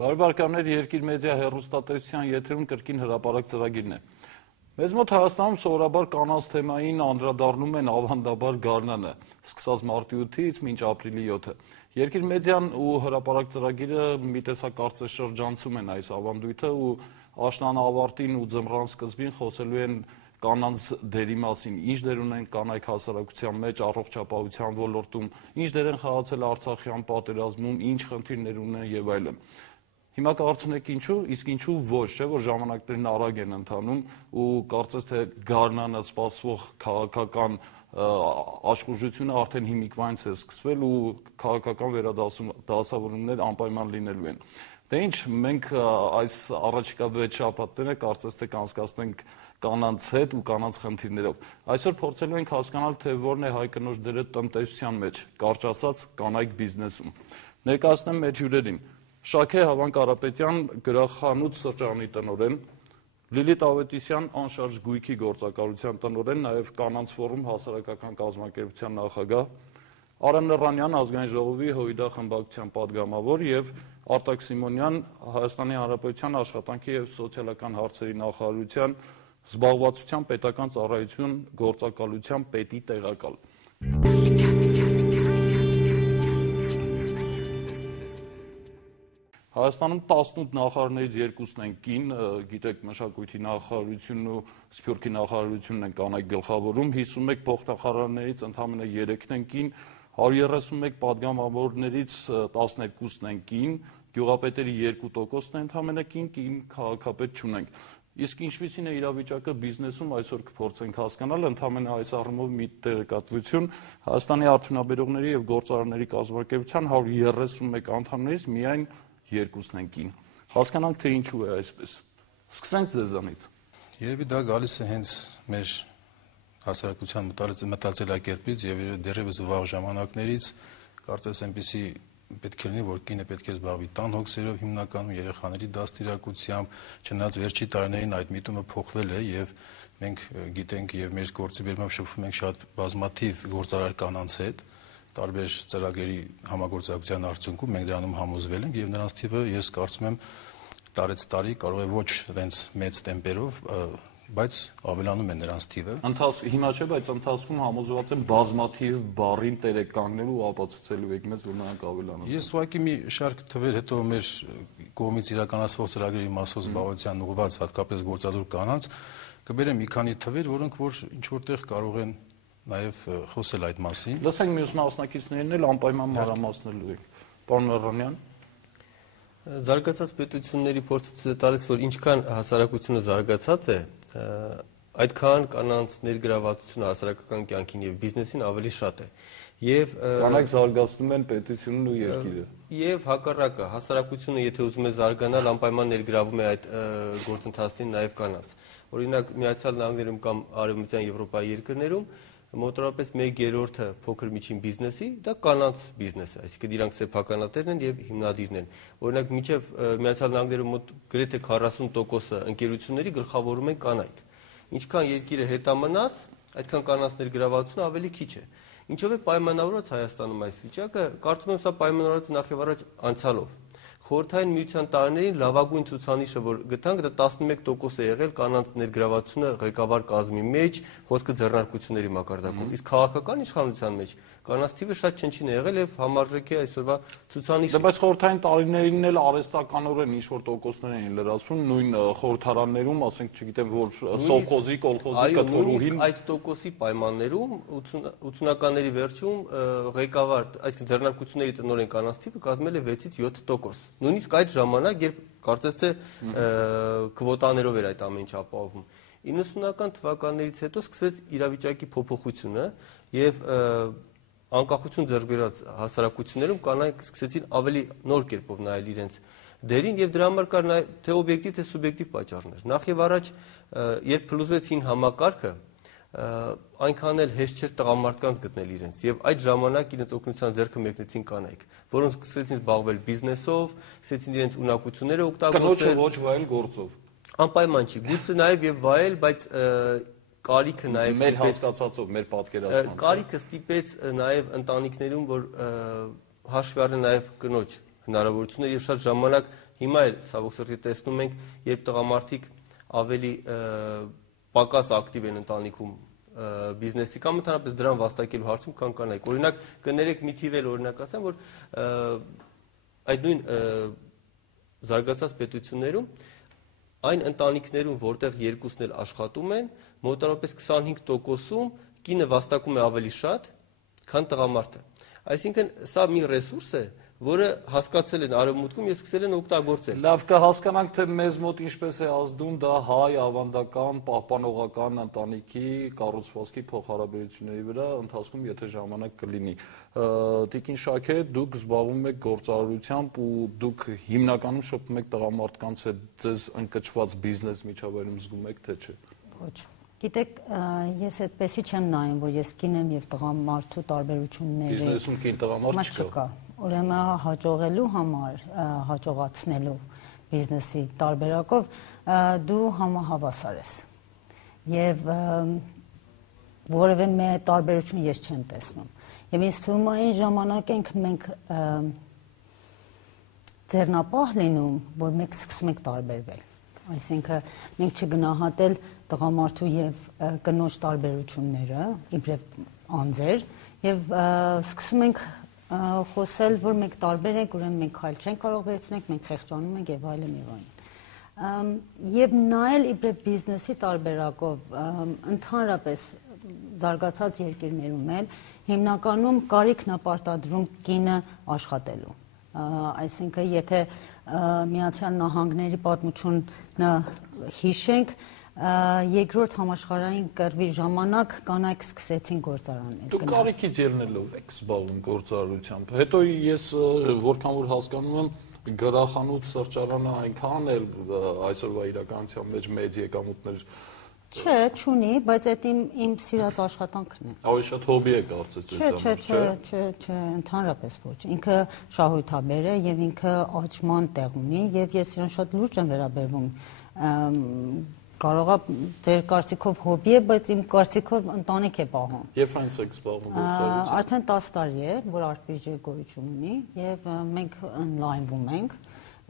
Բարեկամներ, Երկիր մեդիա հեռուստատեսության եթերում կրկին հրապարակ ծրագիրն է։ Մեզ մոտ Հայաստանում սովորաբար կանանց թեմային անդրադառնում են ավանդաբար գարնանը, սկսած մարտի 8-ից մինչ ապրիլի 7-ը։ Երկիր մեդիան ու հրապարակ ծրագիրը մի տեսակ կարծես շրջանցում են այս ավանդույթը ու աշնան ավարտին ու ձմռան սկզբին խոսելու են կանանց դերի մասին, ինչ դեր ունեն կանայք հասարակության մեջ, առողջապահության ոլորտում, ինչ դեր են խաղացել Արցախյան պատերազմում, ինչ խնդիրներ ունեն եւ այլն։ Հիմա կարծնեք ինչու, իսկ ինչու ոչ, չէ՞ որ ժամանակներն արագ են ընթանում ու կարծես թե գարնանը սպասվող քաղաքական աշխուժությունը արդեն հիմիկվանից է սկսվել ու քաղաքական վերադասավորումներ անպայման լինելու են։ Դե ինչ, մենք այս առաջիկա 6 շաբաթները կարծես թե կանցկացնենք կանանց հետ ու կանանց խնդիրներով։ Այսօր փորձելու ենք հասկանալ, թե որն է հայ կնոջ դերը տնտեսության մեջ, կարճ ասած կանայք բիզնեսում։ Ներկայացնեմ մեր հյուրերին։ Շաքե Հավան Կարապետյան, գրախանութ սրճարանի տնօրեն, Լիլիթ Ավետիսյան, անշարժ գույքի գործակալության տնօրեն, նաև Կանանց ֆորում հասարակական կազմակերպության նախագահ, Արամ Լռանյան, Ազգային ժողովի ՀՅԴ խմբակցության պատգամավոր եւ Արտակ Սիմոնյան, Հայաստանի Հանրապետության աշխատանքի եւ սոցիալական հարցերի նախարարության զբաղվածության պետական ծառայություն գործակալության պետի տեղակալ։ Հայաստանում 18 նախարարներից 2-ն են կին, գիտեք, մշակույթի նախարարությունն ու սփյուռքի նախարարությունն են կանայք գլխավորում, 51 փոխնախարարներից ընդամենը 3-ն են կին, 131 պատգամավորներից 12-ն են կին, գյուղապետերի 2%-ն են ընդամենը կին քաղաքապետ չունենք։ Իսկ ինչպիսին է իրավիճակը բիզնեսում, այսօր կփորձենք հասկանալ, ընդամենը այս առումով մի տեղեկատվություն, Հայաստանի արդյունաբերողների եւ գործարարների կազմակերպության 131 անդամներից միայն 2-ն են կին։ Հասկանանք, թե ինչու է այսպես։ Սկսենք ձեզանից։ Երևի դա գալիս է հենց մեր հասարակության մտածելակերպից եւ դեռևս վաղ ժամանակներից, կարծես այնպեսի պետք է լինի, որ կինը պետք է զբաղվի տան հոգսերով հիմնականում երեխաների դաստիարակությամբ, չնայած վերջի տարիներին այդ միտումը փոխվել է եւ մենք գիտենք եւ մեր գործի բերումով շփվում ենք շատ բազմաթիվ գործարար կանանց հետ, տարբեր ծրագրերի համագործակցության արդյունքում մենք դրանում համոզվել ենք եւ նրանց թիվը ես կարծում եմ տարեց տարի կարող է ոչ այնց մեծ տեմպերով, բայց ավելանում է նրանց թիվը։ Հիմա չէ, բայց ընթացքում համոզված եմ բազմաթիվ բառին տեր եք կանգնելու ու ապացուցելու եք մեզ, որ նրանք ավելանում։ Ես ուղղակի մի շարք թվեր հետո մեր կողմից իրականացվող ծրագրերի մասով զբաղվածության ուղղված հատկապես գործազուրկ կանանց կբերեմ մի քանի թվեր, որոնք որ ինչ որտեղ կարող են նաև խոսել այդ մասին։ Լսենք մյուս մասնակիցներին էլ անպայման մանրամասնելու ենք։ Պարոն Լռանյան։ Զարգացած պետությունների փորձը տալիս, որ ինչքան հասարակությունը զարգացած է, այդքան կանանց ներգրավվածությունը հասարակական կյանքին եւ բիզնեսին ավելի շատ է։ Եվ կանայք զարգացնում են պետությունն ու երկիրը։ Եվ հակառակը, հասարակությունը եթե ուզում է զարգանալ, անպայման ներգրավում է այդ գործընթացին նաեւ կանանց։ Օրինակ Միացյալ Նահանգներում կամ Արևմտյան Եվրոպայի երկրներում մոտավորապես 1/3-ը փոքր միջին բիզնեսի դա կանանց բիզնես է, այսինքն իրանք սեփականատերն են եւ հիմնադիրն են։ Օրինակ մինչեւ Միացյալ Նահանգներում մոտ գրեթե 40%-ը ընկերությունների գլխավորում են կանայք։ Ինչքան երկիրը հետամնաց, այդքան կանանց ներգրավվածությունը ավելի քիչ է։ Ինչով է պայմանավորված Հայաստանում այս վիճակը, կարծում եմ սա պայմանավորված է նախ եւ առաջ անցյալով։ Խորհրդային միության տարիներին լավագույն ցուցանիշը, որ գտանք, դա 11% է եղել կանանց ներգրավվածությունը ղեկավար կազմի մեջ, խոսքը ձեռնարկությունների մակարդակում։ Իսկ քաղաքական իշխանության մեջ կանանց թիվը շատ չնչին է եղել եւ համարժեք է այսօրվա ցուցանիշը։ Բայց խորհրդային տարիներին էլ արհեստականորեն ինչ որ տոկոսներ էին լրացվում, նույն խորհրդարաններում, ասենք, չգիտեմ, որ սովխոզի, կոլխոզի կտորուհին այդ տոկոսի պայմաններում 80-ականների վերջում ղեկավար, այսինքն ձեռնարկությունների տնօրեն կանանց թիվը կազմել է 6-ից 7%։ Նույնիսկ այդ ժամանակ, երբ կարծես թե քվոտաներով էր այդ ամեն ինչ ապահովում։ 90-ական թվականներից հետո սկսվեց իրավիճակի փոփոխությունը եւ անկախություն ձեռք բերած հասարակություններում կանայք սկսեցին ավելի նոր կերպով նայել իրենց դերին եւ դրա համար կար նաեւ թե օբյեկտիվ թե սուբյեկտիվ պատճառներ։ Նախ եւ առաջ, երբ փլուզվեցին համակարգը, այնքան էլ հեշտ չէր տղամարդկանց գտնել իրենց եւ այդ ժամանակ իրենց օգնության ձեռքը մեկնեցին կանայք, որոնք սկսեցին զբաղվել բիզնեսով, սկսեցին իրենց ունակությունները օգտագործել, կնոջը ոչ վայել գործով։ Անպայման չի, գուցե նաեւ եւ վայել, բայց կարիքը նաեւ մեր հասկացածով, մեր պատկերացմամբ։ Կարիքը ստիպեց նաեւ ընտանիքներում, որ հաշվի առնեն նաեւ կնոջ հնարավորությունները եւ շատ ժամանակ Հիմա էլ ցավոք սրտի տեսնում ենք, երբ տղամարդիկ ավելի պակաս ակտիվ են ընտանիքում բիզնեսի կամ ընդհանրապես դրան վաստակելու հարցում կան կանայք։ Օրինակ կներեք մի թիվ էլ օրինակ ասեմ, որ այդ նույն զարգացած պետություններում այն ընտանիքներում, որտեղ երկուսն էլ աշխատում են, մոտավորապես 25%-ում կինը վաստակում է ավելի շատ, քան տղամարդը։ Այսինքն սա մի ռեսուրս է, որը հասկացել են արևմուտքում եւ սկսել են օգտագործել։ Լավ, կհասկանանք, թե մեզ մոտ ինչպես է ազդում դա հայ ավանդական պահպանողական ընտանիքի կառուցվածքի փոխհարաբերությունների վրա ընթացքում, եթե ժամանակ կլինի։ Տիկին Շաքե, դուք զբաղվում եք գործարարությամբ ու դուք հիմնականում շփվում եք տղամարդկանց հետ, ձեզ ընկճված բիզնես միջավայրում զգում եք, թե չէ։ Ոչ։ Գիտեք, ես այդպեսի չեմ նայում, որ ես կին եմ եւ տղամարդու տարբերությունների Բիզնեսում կին տղամարդ չկա։ Ուրեմն հաջողելու համար, հաջողացնելու բիզնեսի տարբերակով դու համահավասար ես։ Եվ որևէ մի տարբերություն ես չեմ տեսնում։ Եվ ինձ թվում է այն ժամանակ ենք մենք ձեռնապահ լինում, որ մենք սկսում ենք տարբերվել։ Այսինքն մենք չգնահատել տղամարդու եւ կնոջ տարբերությունները, իբրև անձեր, եւ սկսում ենք խոսել, որ մենք տարբեր ենք, ուրեմն մենք քայլ չենք կարող վերցնել, մենք խեղճանում ենք եւ այլն եւ այլն։ Եվ նայել իբրև բիզնեսի տարբերակով, ընդհանրապես զարգացած երկրներում էլ հիմնականում կարիքն է պարտադրում կինը աշխատելու։ Այսինքն եթե Միացյալ Նահանգների պատմությունը հիշենք, երկրորդ համաշխարհային կռվի ժամանակ կանայք սկսեցին գործարաններ։ Դուք կարիքից ելնելով եք զբաղվում գործարարությամբ։ Հետո ես որքան որ հասկանում եմ, գրախանութ սրճարանը այնքան էլ այսօրվա իրականության մեջ մեծ եկամուտներ Չէ, չունի, բայց այդ իմ սիրած աշխատանքն է։ Ավելի շատ հոբի է կարծես ձեզ համար, Չէ, ընդհանրապես ոչ։ Ինքը շահույթաբեր է եւ ինքը աճման տեղ ունի եւ ես իրեն շատ լուրջ եմ վերաբերվում։ Կարողա դեր կարծիքով հոբի է, բայց իմ կարծիքով ընտանիք է պահում։ Երբ այնս եք զբաղվում գործարարությամբ։ Արդեն 10 տարի է, որ արտբիժի գոյություն ունի եւ մենք онլայնվում ենք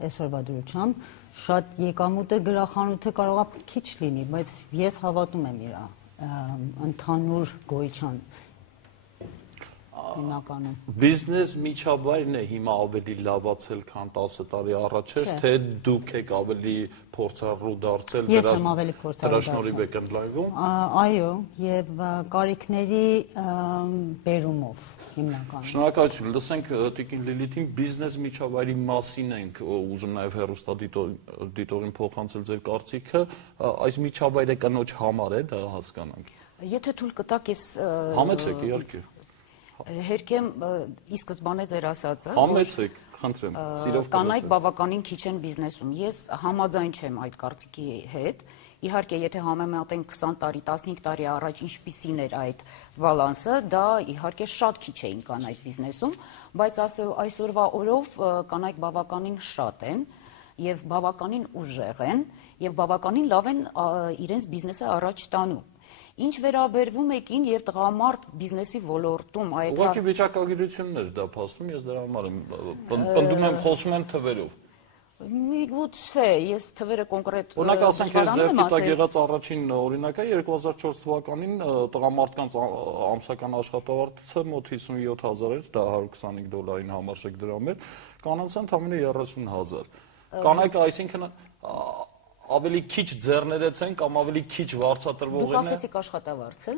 այսօրվա դրությամբ։ Շատ եկամուտը գրախանութը կարողա քիչ լինի, բայց ես հավատում եմ իր ընդհանուր գոյության հիմնականում։ Բիզնես միջավայրն է հիմա ավելի լավացել, քան 10 տարի առաջ էր, թե դուք եք ավելի փորձառու դարձել, Ես եմ ավելի փորձառու դրա շնորհիվ եք ընդլայնվում։ Այո, եւ կարիքների բերումով հիմնականում։ Շնորհակալություն։ Լսենք Տիկին Լիլիթին, բիզնես միջավայրի մասին ենք ուզում նաև հեռուստադիտողին փոխանցել ձեր կարծիքը, այս միջավայրը կնոջ համար է, դա հասկանանք։ Եթե թույլ կտակ, ես Համեցեք, իհարկե։ Հերքեմ ի սկզբանե ձեր ասածը, Համեցեք, խնդրեմ, սիրով կանայք բավականին քիչ են բիզնեսում։ Ես համաձայն չեմ այդ կարծիքի հետ։ Իհարկե, եթե համեմատենք 20 տարի, 15 տարի առաջ ինչպիսին էր այդ բալանսը, դա իհարկե շատ քիչ էին կանայք բիզնեսում, բայց այսօրվա օրով կանայք բավականին շատ են եւ բավականին ուժեղ են եւ բավականին լավ են իրենց բիզնեսը առաջ տանում։ Ինչ վերաբերվում է կին եւ տղամարդ բիզնեսի ոլորտում, Ուղղակի վիճակագրություններ դա փաստում, ես դրա համար եմ պնդում եմ, խոսում եմ թվերով։ Միգուցե, ես թվերը կոնկրետ Օրինակ ասենք, ես ձեռքի տակ եղած առաջին օրինակը 2004 թվականին տղամարդկանց ամսական աշխատավարձը մոտ 57,000 էր, դա $125 համարժեք դրամ էր, կանանց ընդամենը 30,000։ Կանայք, այսինքն ավելի քիչ ձեռներեց են կամ ավելի քիչ վարձատրվող են։ Դուք ասեցիք աշխատավարձը։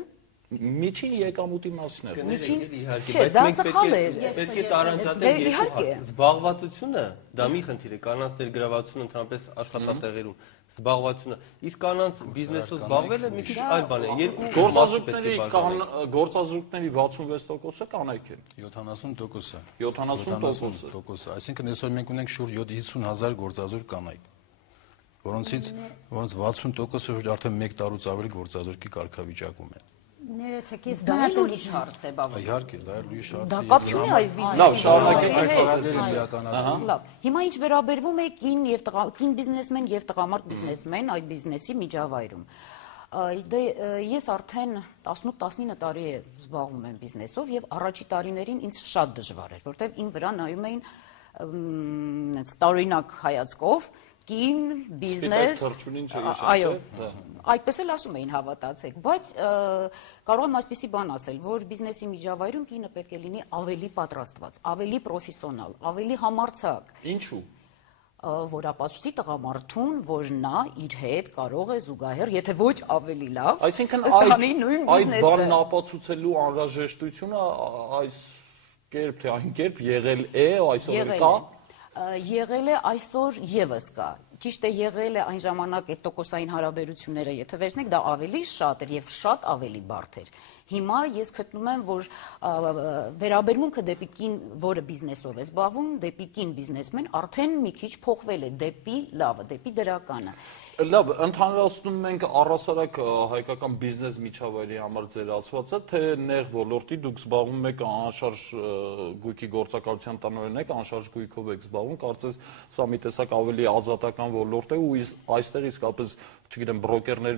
Միջին եկամուտի մասին է։ Չէ, դա սխալ է։ Պետք է տարանջատել երկու հարց։ Զբաղվածությունը դա մի խնդիր է, կանանց ներգրավվածությունը ընդհանրապես աշխատատեղերում, զբաղվածությունը, իսկ կանանց բիզնեսով զբաղվելը մի քիչ այլ բան է։ Գործազուրկների 66%-ը կանայք են։ 70%-ը։ 70%-ը։ Այսինքն այսօր մենք ունենք շուրջ 50,000 գործազուրկ կանայք, որոնց 60%-ը արդեն 1 տարուց ավելի գործազուրկի կարգավիճակում են։ Ներեցեք, ես Դա էլ ուրիշ հարց է, բավական։ Իհարկե, դա էլ ուրիշ հարց է։ Դա կապ չունի այս բիզնեսի։ Լավ, շարունակենք այդ ծրագրերը։ Լավ։ Հիմա ինչ վերաբերվում է կին բիզնեսմեն եւ տղամարդ բիզնեսմեն այդ բիզնեսի միջավայրում։ Ես արդեն 18-19 տարի է զբաղվում եմ բիզնեսով եւ առաջի տարիներին ինձ շատ դժվար էր, որտեւ ին վրա նայում էին տարօրինակ հայացքով կին բիզնես այո այդպես էլ ասում էին հավատացեք բայց կարող եմ այսպիսի բան ասել որ բիզնեսի միջավայրում կինը պետք է լինի ավելի պատրաստված ավելի պրոֆեսիոնալ ավելի համարձակ ինչու որ ապացուցի տղամարդուն, որ նա իր հետ կարող է զուգահեռ, եթե ոչ ավելի լավ, այսինքն այդ բանն ապացուցելու անհրաժեշտությունը այս կերպ թե այն կերպ եղել է այսօր կա եղել է այսօր եւս կա ճիշտ է եղել է այն ժամանակ այդ տոկոսային հարաբերությունները եթե վերցնեք դա ավելի շատ էր եւ շատ ավելի բարդ էր հիմա ես գտնում եմ որ վերաբերմունքը դեպի կին որը բիզնեսով է զբաղվում դեպի կին բիզնեսմեն արդեն մի քիչ փոխվել է դեպի լավը դեպի դրականը լավ ընդհանրացնում մենք առասարակ հայկական բիզնես միջավայրի համար ձեր ասվածը թե նեղ ոլորտի դուք զբաղվում եք անշարժ գույքի գործակալության տնօրեն եք անշարժ գույքով եք զբաղվում կարծես սա մի տեսակ ավելի ազատական ոլորտ է ու այստեղ իսկապես չգիտեմ բրոկերներ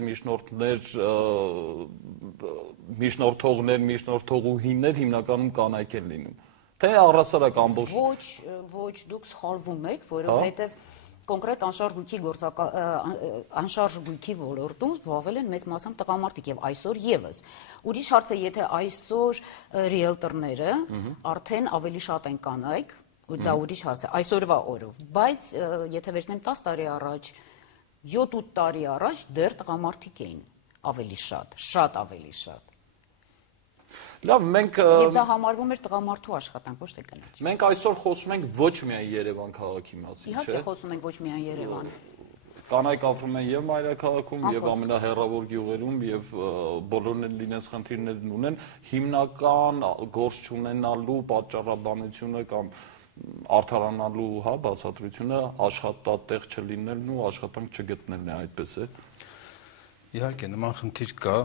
միջնորդողներ միջնորդողուհիներ հիմնականում կանայք են լինում թե առասարակ ամբողջ ոչ դուք սխալվում եք որովհետև կոնկրետ անշարժ գույքի ոլորտում զբաղվել են մեծ մասամբ տղամարդիկ եւ այսօր եւս ուրիշ հարց է եթե այսօր ռիելտորները արդեն ավելի շատ են կանայք դա ուրիշ հարց է այսօրվա օրով բայց եթե վերցնեմ 10 տարի առաջ 7-8 տարի առաջ դեռ տղամարդիկ էին ավելի շատ ավելի շատ Լավ, մենք Եվ դա համարվում էր տղամարդու աշխատանք, ոչ թե կնոջ։ Մենք այսօր խոսում ենք ոչ միայն Երևան քաղաքի մասին, չէ՞։ Իհարկե խոսում ենք ոչ միայն Երևան։ Կանայք ապրում են եւ մայրաքաղաքում, եւ ամենահեռավոր գյուղերում, եւ բոլորն են իրենց խնդիրներն ունեն, հիմնական գործ չունենալու պատճառաբանությունը կամ արդարանալու, հա, բացատրությունը աշխատատեղ չլինելն ու աշխատանք չգտնելն է, այդպես է։ Իհարկե, նման խնդիր կա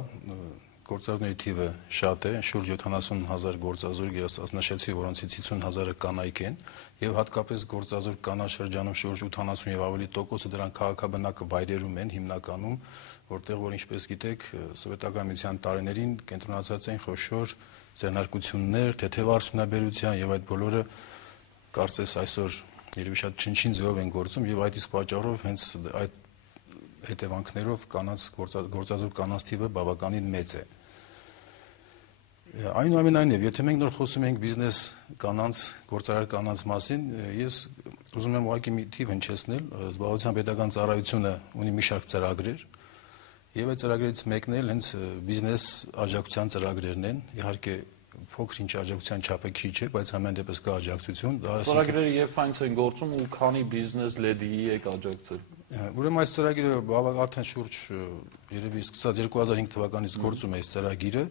Գործարարների թիվը շատ է, շուրջ 70,000 գործազուրկ, ես նշեցի, որոնցից 50,000-ը կանայք են, եւ հատկապես գործազուրկ կանանց շրջանում շուրջ 80 եւ ավելի տոկոսը դրանք քաղաքաբնակ վայրերում են հիմնականում, որտեղ որ ինչպես գիտեք, սովետական միության տարիներին կենտրոնացած են խոշոր ձեռնարկություններ, թեթև արդյունաբերության եւ այդ բոլորը կարծես այսօր երևի շատ չնչին ձևով են գործում եւ այդ իսկ պատճառով հենց այդ հետևանքներով կանանց գործազուրկ կանանց թիվը բավականին մեծ է։ Այնուամենայնիվ, եթե մենք նոր խոսում ենք բիզնես կանանց, գործարար կանանց մասին, ես ուզում եմ ուղղակի մի թիվ հնչեցնել, զբաղվածության պետական ծառայությունը ունի մի շարք ծրագրեր, եւ այդ ծրագրերից մեկն էլ հենց բիզնես աջակցության ծրագրերն են, իհարկե փոքր-ինչ աջակցության չափը քիչ է, բայց ամեն դեպս կա աջակցություն։ Ծրագրերը երբ այնց են գործում ու քանի բիզնես լեդիի եք աջակցել։ Ուրեմն այս ծրագիրը բավական շուրջ երևի սկսած 2005 թվականից գործում է այս ծրագիրը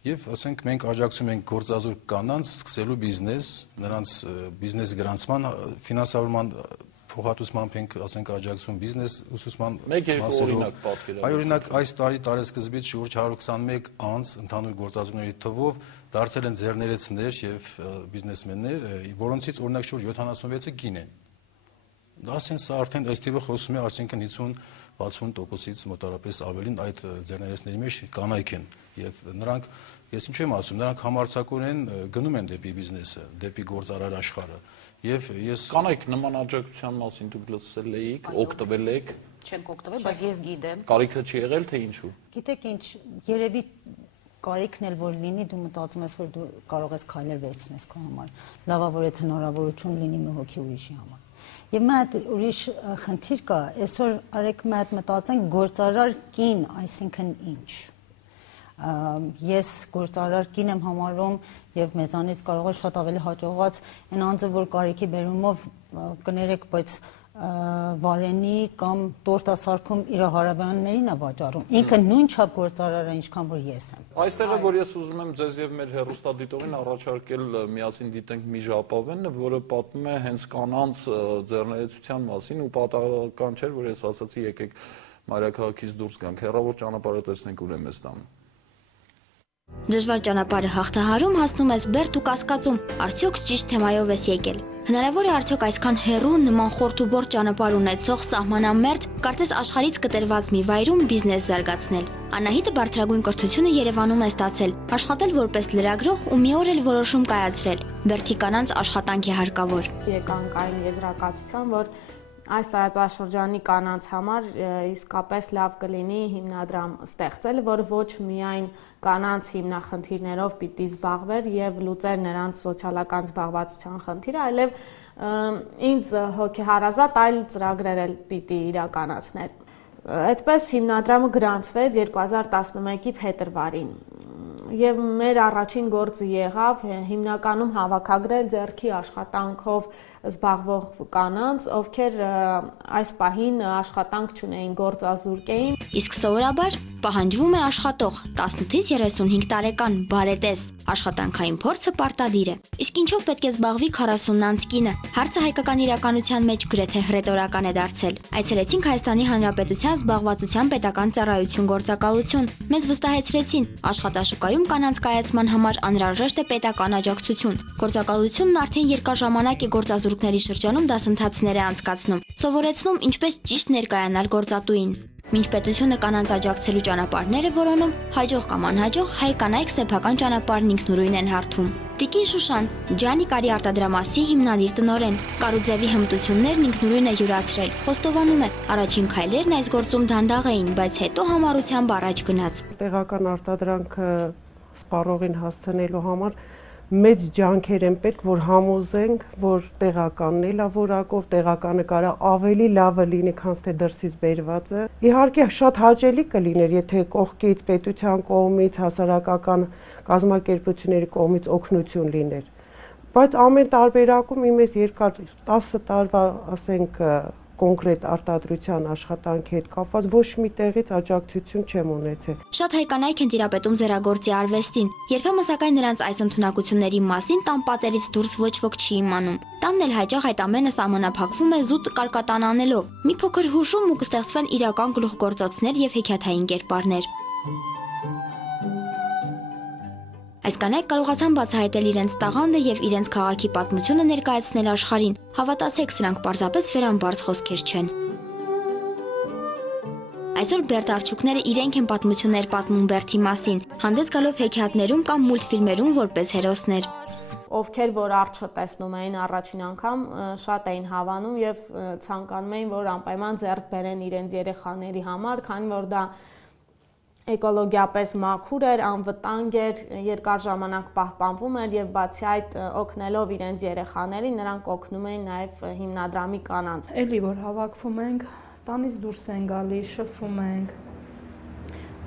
եւ ասենք մենք աջակցում ենք գործազուրկ կանանց սկսելու բիզնես, նրանց բիզնես գրանցման, ֆինանսավորման փոխհատուցմամբ ենք ասենք աջակցում բիզնես ուսուցման մասերով։ Այ օրինակ այս տարի տարեսկզբից շուրջ 121 անձ ընդհանուր գործազուրկների թվով դարձել են ձեռներեցներ եւ բիզնեսմեններ, որոնցից օրինակ շուրջ 76-ը կին են։ Դա ասեն սա արդեն այս տիպը խոսում է, այսինքն 50-60%-ից մոտավորապես ավելին այդ ձեռներեցների մեջ կանայք են եւ նրանք ես ինչ եմ ասում, նրանք համարձակորեն գնում են դեպի բիզնեսը, դեպի գործարար աշխարհը եւ ես կանայք նման աջակցության մասին դուք լսել եք, օգտվել եք։ Չեմ օգտվել, բայց ես գիտեմ։ Կարիքը չի եղել թե ինչու։ Գիտեք ինչ, երևի կարիքն էլ որ լինի, դու մտածում ես, որ դու կարող ես քայլեր վերցնես քո համար։ Լավա որ այդ հնարավորություն լինի մի հոգի ուրիշի համար։ Եվ մի հատ ուրիշ խնդիր կա, այսօր արեք մի հատ մտածենք գործարար կին, այսինքն ինչ։ Ես գործարար կին եմ համարում եւ մեզանից կարող է շատ ավելի հաջողված այն անձը, որ կարիքի բերումով կներեք, բայց վարենի կամ տորտասարքում իր հարաբերություններին է վաճառում։ Ինքը նույն չափ գործարար է, ինչքան որ ես եմ։ Այստեղ է որ ես ուզում եմ ձեզ եւ մեր հեռուստադիտողին առաջարկել միասին դիտենք մի ժապավեն, որը պատմում է հենց կանանց ձեռներեցության մասին ու պատահական չէր, որ ես ասացի եկեք մայրաքաղաքից դուրս գանք, հեռավոր ճանապարհը տեսնենք ուր է մեզ տանում։ Դժվար ճանապարհը հաղթահարում հասնում ես Բերդ ու կասկածում, արդյոք ճիշտ թեմայով ես եկել։ Հնարավոր է արդյոք այսքան հեռու նման խորթուբորդ ճանապարհ ունեցող սահմանամերձ, կարծես աշխարհից կտրված մի վայրում բիզնես զարգացնել։ Անահիտը բարձրագույն կրթությունը Երևանում է ստացել, աշխատել որպես լրագրող ու մի օր էլ որոշում կայացրել։ Բերդի կանանց աշխատանք է հարկավոր։ Եկանք այն եզրակացության, որ այս տարածաշրջանի կանանց համար իսկապես լավ կլինի հիմնադրամ ստեղծել, որ ոչ միայն կանանց հիմնախնդիրներով պիտի զբաղվեր եւ լուծեր նրանց սոցիալական զբաղվածության խնդիրը, այլև ինձ հոգեհարազատ այլ ծրագրեր էլ պիտի իրականացներ։ Այդպես հիմնադրամը գրանցվեց 2011-ի փետրվարին եւ մեր առաջին գործը եղավ հիմնականում հավաքագրել ձեռքի աշխատանքով զբաղվող կանանց, ովքեր այս պահին աշխատանք չունեին, գործազուրկ էին։ Իսկ սովորաբար պահանջվում է աշխատող 18-ից 35 տարեկան բարետես, աշխատանքային փորձը պարտադիր է։ Իսկ ինչով պետք է զբաղվի 40-անց կինը։ Հարցը հայկական իրականության մեջ գրեթե հռետորական է դարձել։ Այցելեցինք Հայաստանի Հանրապետության զբաղվածության պետական ծառայություն գործակալություն։ Մեզ վստահեցրեցին, աշխատաշուկայում կանանց կայացման համար անհրաժեշտ է պետական աջակցություն։ Գործակալությունն արդեն երկար ժամանակ է գործազուրկների շրջանում դասընթացներ է անցկացնում, սովորեցնում ինչպես ճիշտ ներկայանալ գործատուին։ Մինչ պետությունը կանանց աջակցելու ճանապարհները որոնում, հաջող կամ անհաջող հայ կանայք սեփական ճանապարհն ինքնուրույն են հարթում։ Տիկին Շուշան, Ջանիկարի արտադրամասի հիմնադիր տնօրեն, Կարուձևի հմտություններն ինքնուրույն է յուրացրել։ Խոստովանում է, առաջին քայլերն այս գործում դանդաղ էին, բայց հետո համառությամբ առաջ գնաց։ Տեղական արտադրանքը սպառողին հասցնելու համար մեծ ջանքեր են պետք, որ համոզենք, որ տեղականն է լավ որակով, տեղականը կարա ավելի լավը լինի, քան թե դրսից բերվածը։ Իհարկե շատ հաճելի կլիներ, եթե կողքից պետության կողմից, հասարակական կազմակերպությունների կողմից օգնություն լիներ։ Բայց ամեն տարբերակում իմես երկար 10 տարվա, ասենք, կոնկրետ արտադրության աշխատանքի հետ կապված ոչ մի տեղից աջակցություն չեմ ունեցել։ Շատ հայ կանայք են տիրապետում ձեռագործի արվեստին, երբեմն սակայն նրանց այս ընդունակությունների մասին տան պատերից դուրս ոչ ոք չի իմանում։ Տանն էլ հաճախ այդ ամենը սահմանափակվում է զուտ կարկատան անելով։ Մի փոքր հուշում ու կստեղծվեն իրական գլուխգործոցներ եւ հեքիաթային կերպարներ։ Այս կանայք կարողացան բացահայտել իրենց տաղանդը եւ իրենց քաղաքի պատմությունը ներկայացնել աշխարհին։ Հավատացեք, սրանք պարզապես վերամբարձ խոսքեր չեն։ Այսօր Բերդ աղջիկները իրենք են պատմություններ պատմում Բերդի մասին, հանդես գալով հեքիաթներում կամ մուլտֆիլմերում որպես հերոսներ։ Ովքեր որ առ չտեսնում էին առաջին անգամ, շատ էին հավանում եւ ցանկանում էին, որ անպայման ձեռք բերեն իրենց երեխաների համար, քանի որ դա էկոլոգիապես մաքուր էր, անվտանգ էր, երկար ժամանակ պահպանվում էր եւ բացի այդ օգնելով իրենց երեխաներին, նրանք օգնում էին նաեւ հիմնադրամի կանանց։ Էլի որ հավաքվում ենք, տանից դուրս են գալիս, շփվում ենք,